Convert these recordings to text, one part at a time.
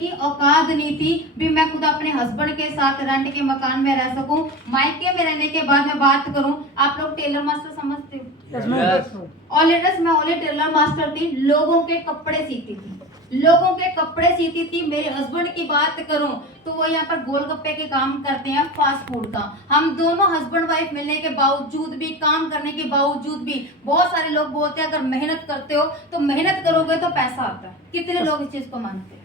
की औकात नहीं थी भी मैं खुद अपने हस्बैंड के साथ रेंट के मकान में रह सकूं। मायके में रहने के बाद मैं बात करूं, आप लोग टेलर मास्टर समझते हो? मैं टेलर मास्टर थी, लोगों के कपड़े सीती थी, लोगों के कपड़े सीती थी। मेरे हस्बैंड की बात करूं तो वो यहाँ पर गोलगप्पे के काम करते हैं, फास्ट फूड का। हम दोनों हस्बैंड वाइफ मिलने के बावजूद भी, काम करने के बावजूद भी, बहुत सारे लोग बोलते हैं अगर मेहनत करते हो तो मेहनत करोगे तो पैसा आता है। कितने लोग इस चीज को मानते हैं?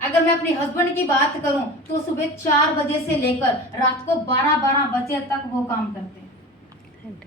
अगर मैं अपने हस्बैंड की बात करूं तो सुबह 4 बजे से लेकर रात को 12-12 बजे तक वो काम करते हैं,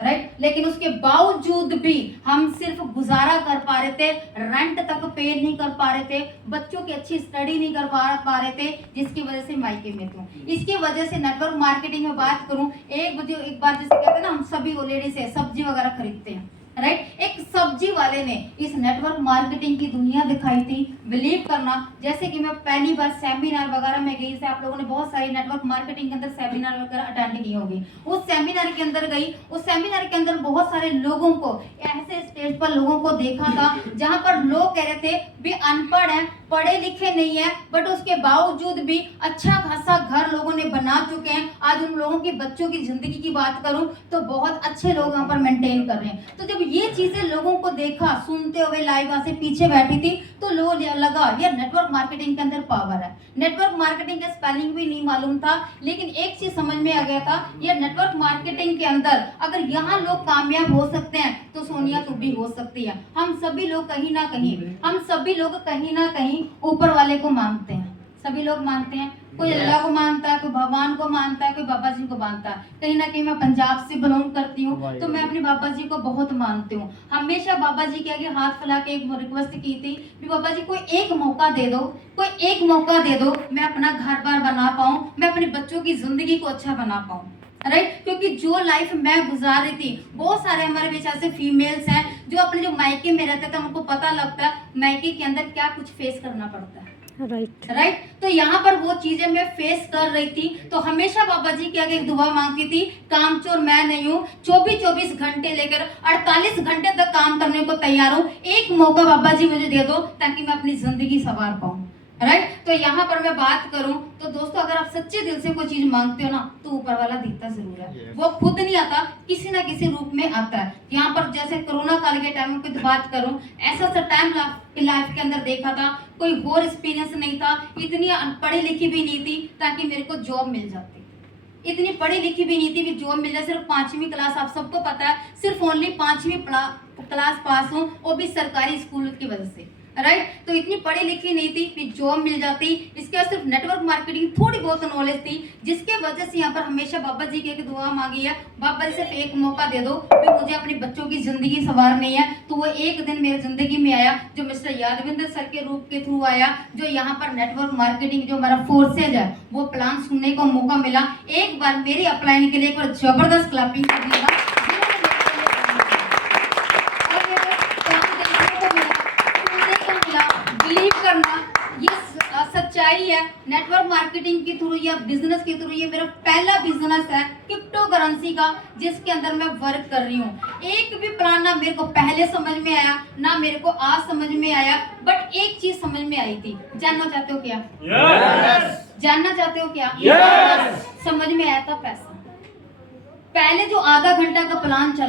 राइट। लेकिन उसके बावजूद भी हम सिर्फ गुजारा कर पा रहे थे, रेंट तक पे नहीं कर पा रहे थे, बच्चों की अच्छी स्टडी नहीं कर पा रहे थे, जिसकी वजह से मायके में थे। इसकी वजह से नेटवर्क मार्केटिंग में बात करूं, एक बार जैसे कहते हैं ना, हम सभी लेडीज है सब्जी वगैरह खरीदते हैं, राइट। एक सब्जी वाले ने इस नेटवर्क मार्केटिंग की दुनिया दिखाई थी। बिलीव करना, जैसे कि मैं पहली बार सेमिनार वगैरह में गई, जैसे आप लोगों ने बहुत सारी नेटवर्क मार्केटिंग के अंदर सेमिनार वगैरह अटेंड की होगी। उस सेमिनार के अंदर गई, उस सेमिनार के अंदर बहुत सारे लोगों को, ऐसे स्टेज पर लोगों को देखा था जहां पर लोग कह रहे थे भी अनपढ़ है, पढ़े लिखे नहीं है, बट उसके बावजूद भी अच्छा खासा घर लोगों ने बना चुके हैं। आज उन लोगों के बच्चों की जिंदगी की बात करूं तो बहुत अच्छे लोग यहाँ पर मेंटेन कर रहे हैं। तो जब ये चीजें लोगों को देखा, सुनते हुए लाइव से पीछे बैठी थी, तो लोग लगा यार नेटवर्क मार्केटिंग के अंदर पावर है। नेटवर्क मार्केटिंग का स्पेलिंग भी नहीं मालूम था, लेकिन एक चीज समझ में आ गया था, ये नेटवर्क मार्केटिंग के अंदर अगर यहाँ लोग कामयाब हो सकते हैं तो सोनिया तू भी हो सकती है। हम सभी लोग कहीं ना कहीं ऊपर वाले को मानते हैं। सभी लोग मानते हैं, कोई अल्लाह को मानता है, कोई भगवान को मानता है, कोई बाबा जी को मानता है। कहीं ना कहीं मैं पंजाब से बिलोंग करती हूँ, तो मैं अपने बाबा जी को बहुत मानती हूँ। हमेशा बाबा जी के आगे हाथ फैला के एक रिक्वेस्ट की थी कि बाबा जी कोई एक मौका दे दो, कोई एक मौका दे दो, मैं अपना घर बार बना पाऊँ, मैं अपने बच्चों की जिंदगी को अच्छा बना पाऊँ, राइट। क्योंकि जो लाइफ मैं गुजार रही थी, बहुत सारे हमारे बीच ऐसे फीमेल्स हैं जो अपने जो मायके में रहते थे, उनको पता लगता है मायके के अंदर क्या कुछ फेस करना पड़ता है, राइट। तो यहाँ पर वो चीजें मैं फेस कर रही थी, तो हमेशा बाबा जी के आगे एक दुआ मांगती थी, कामचोर मैं नहीं हूँ, 24 घंटे लेकर 48 घंटे तक काम करने को तैयार हूँ। एक मौका बाबा जी मुझे दे दो ताकि मैं अपनी जिंदगी संवार पाऊँ, राइट। तो यहाँ पर मैं बात करूं तो दोस्तों, अगर आप सच्चे दिल से कोई चीज मांगते हो ना तो ऊपर वाला देता जरूर है। वो खुद नहीं आता, किसी ना किसी रूप में आता है। यहाँ पर जैसे कोरोना काल के टाइम की बात करूं, ऐसा सा टाइम लाइफ के अंदर देखा था, कोई और एक्सपीरियंस नहीं था, इतनी पढ़ी लिखी भी नहीं थी ताकि मेरे को जॉब मिल जाती, इतनी पढ़ी लिखी भी नहीं थी कि जॉब मिल जाए। सिर्फ 5वीं क्लास, आप सबको पता है, सिर्फ ओनली 5वीं क्लास पास हूँ, वो भी सरकारी स्कूल की वजह से, राइट। तो इतनी पढ़ी लिखी नहीं थी कि जॉब मिल जाती। इसके बाद सिर्फ नेटवर्क मार्केटिंग थोड़ी बहुत नॉलेज थी, जिसके वजह से यहाँ पर हमेशा बाबा जी की एक दुआ मांगी है, बाबा जी सिर्फ एक मौका दे दो कि मुझे अपने बच्चों की जिंदगी संवारनी है। तो वो एक दिन मेरी जिंदगी में आया, जो मिस्टर यादविंदर सर के रूप के थ्रू आया, जो यहाँ पर नेटवर्क मार्केटिंग जो हमारा फोर्सेज है वो प्लान सुनने को मौका मिला। एक बार मेरी अपलाइन के लिए एक बार जबरदस्त क्लैपिंग कर दिया। बिलीव करना, ये सच्चाई है। नेटवर्क मार्केटिंग के थ्रू या बिजनेस के थ्रू ये मेरा पहला बिजनेस है क्रिप्टो करेंसी का, जिसके अंदर मैं वर्क कर रही हूँ। एक भी प्लान ना मेरे को पहले समझ में आया, ना मेरे को आज समझ में आया, बट एक चीज समझ में आई थी। जानना चाहते हो क्या? जानना चाहते हो क्या? समझ में आया था पैसा। पहले जो आधा घंटा का प्लान चला